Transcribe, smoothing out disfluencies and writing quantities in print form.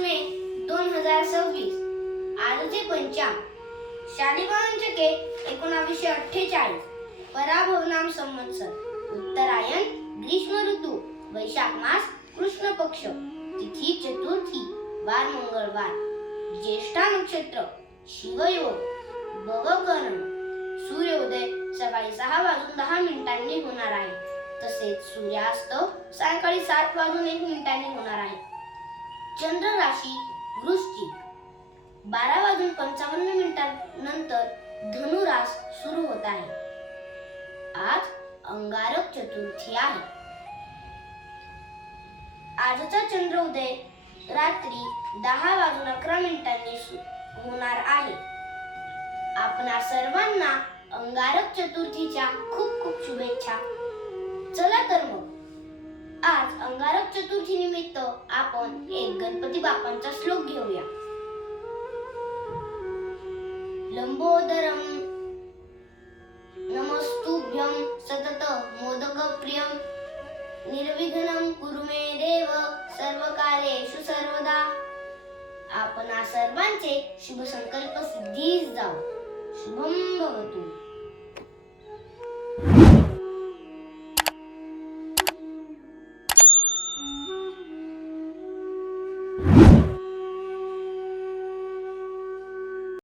मे 2026. आजचे पंचांग शालिवाहन शके 1948. पराभवनाम संवत्सर. उत्तरायण ग्रीष्म ऋतू. वैशाख मास कृष्ण पक्ष. तिथी चतुर्थी. वार मंगळवार. ज्येष्ठा नक्षत्र. शिवयोग. भवकरण. सूर्योदय सकाळी 6:10 होणार आहे. तसेच सूर्यास्त सायंकाळी 7:01 होणार आहे. चंद्र राशी वृश्चिक. 12:55 नंतर धनु रास सुरू होत आहे. आज अंगारक चतुर्थी आहे. आजचा चंद्रोदय रात्री 10:11 होणार आहे. आपणा सर्वांना अंगारक चतुर्थीच्या खूप खूप शुभेच्छा. चला तर मग आज अंगारक चतुर्थी निमित्त आपण एक गणपती बाप्पांचा श्लोक घेऊया. लंबोदरम नमस्तुभ्यं सतत मोदक प्रियं निर्विघ्नं कुरु मे देव सर्वकार्येषु सर्वदा. आपणा सर्वांचे शुभ संकल्प सिद्धीस जाओ. शुभम भवतु.